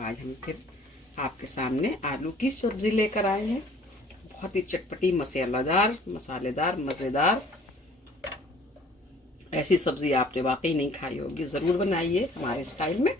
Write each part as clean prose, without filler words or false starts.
आज हम फिर आपके सामने आलू की सब्जी लेकर आए हैं। बहुत ही चटपटी, मसालेदार, मज़ेदार। ऐसी सब्जी आपने वाकई नहीं खाई होगी, ज़रूर बनाइए हमारे स्टाइल में।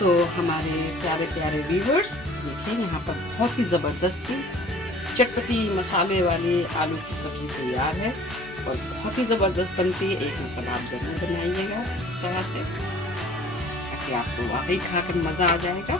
हमारे प्यारे प्यारे व्यूअर्स, देखिए यहाँ पर बहुत ही ज़बरदस्ती चटपटी मसाले वाली आलू की सब्ज़ी तैयार है और बहुत ही ज़बरदस्त बनती है। एक मतलब आप ज़रूर बनाइएगा इस तरह से, ताकि आपको वाकई खाकर मज़ा आ जाएगा।